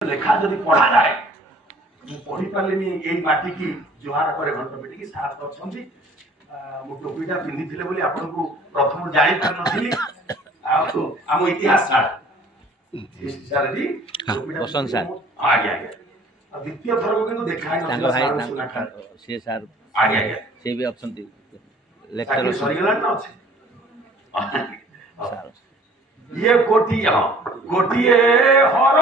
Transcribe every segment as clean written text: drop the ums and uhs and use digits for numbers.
लेखा जदि पढ़ा जाए पढ़ी पारे यही माटी की जुहार पर घंट पिटिकी सार तो अच्छा मु टोपीटा पिंधि आपको प्रथम जानी पारि आम इतिहास सार आज्ञा द्वितीय थर को देखा ये कोटी गोटे हर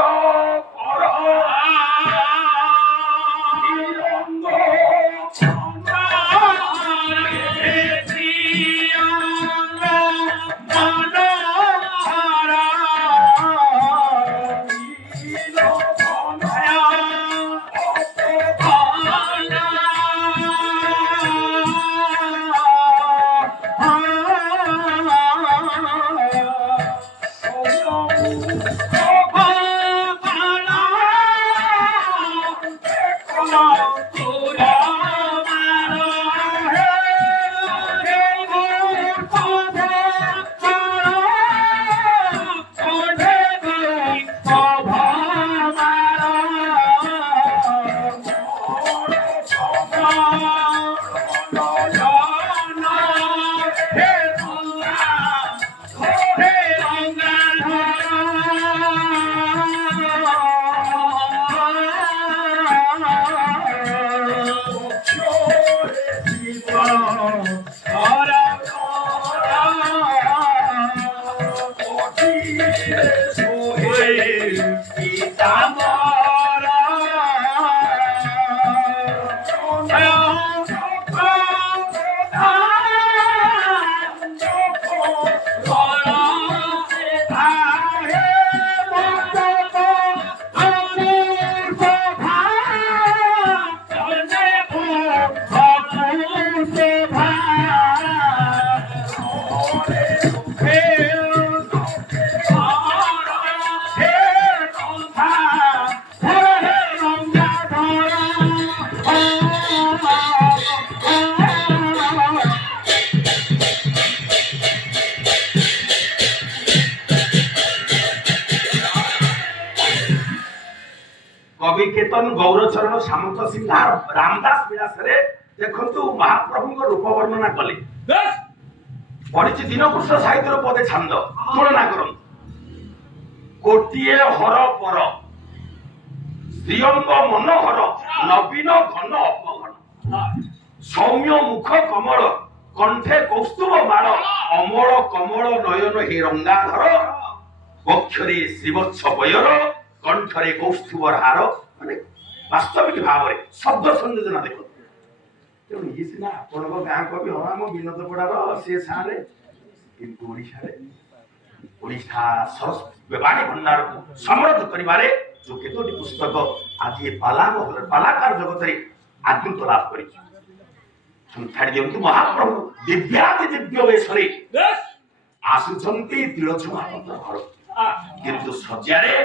कवि केतन गौरचरण सामंत सिंहार रामदास विलास देखु महाप्रभु रूप वर्णना कले पढ़ी दीनपुरुष साहित्य पदे छंद तुलना कर गोटे हर पर श्रीअंग मनोहर नवीन घन अपघन सौम्य मुख कमल कंठे कौस्तुभ माल अमल कमल नयन हे रंगाधर वक्षरे श्रीवत्स बयर कंठरे कौस्तुभर हार माने वास्तविक भाव में शब्द संयोजन देख तेणु ये सीना आपण गाँ कवि हाँ आम विनोद पड़ार सी सारे किंतु ओडिशा सरस्वती भंडार को समृद्ध करिबारे जो केतोटी पुस्तक आज ये पालाकार जगत रे आदृत लाभ करि छाड़ी दियंतु महाप्रभु दिव्याति दिव्य वेशरे आसुछंती तिलछुआ घर किंतु सज्जारे